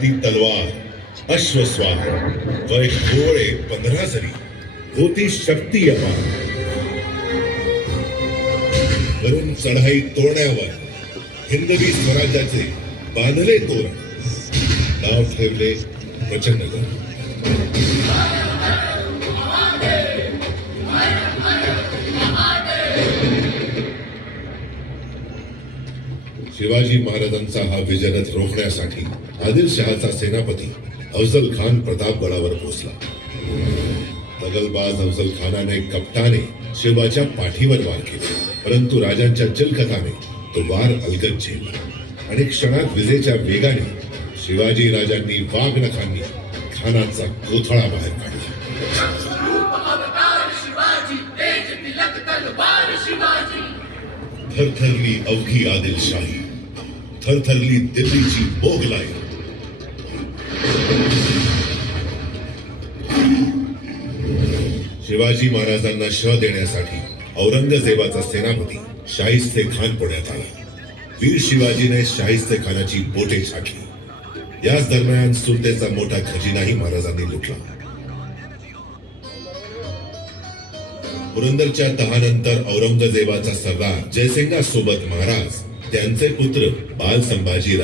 हाती तलवार अश्वस्वार व एक घोडे 15 जरी होती शक्ती अपार. वरून चढाई तोडण्यावर हिंदवी स्वराज्याचे बांधले तोरण. नाव ठेवले प्रचंडगड. शिवाजी महाराजांचा हा विजयरथ रोखण्यासाठी आदिलशहाचा सेनापती अफजल खान प्रतापगडावर पोहोचला. दगलबाज अफजल खानाने कपटाने शिवाच्या पाठीवर वार केले, परंतु राजांच्या चिलखताने तो वार अलगद झेलला आणि क्षणात विजेच्या वेगाने शिवाजी राजांनी वाघनखांनी खानाचा कोथळा बाहेर काढला. थरथरली अवघी आदिलशाही, थरथरली दिल्लीची मोगलाई. शिवाजी महाराजांना शह देण्यासाठी औरंगजेबाचा सेनापती शाहिस्ते खान पुण्यात आला. वीर शिवाजीने शाहिस्ते खानाची बोटे छाटली. याच दरम्यान सुलतेचा मोठा खजिनाही महाराजांनी लुटला. पुरंदरच्या तहानंतर औरंगजेबाचा सरदार जयसिंगा सोबत महाराज, त्यांचे पुत्र बाल संभाजी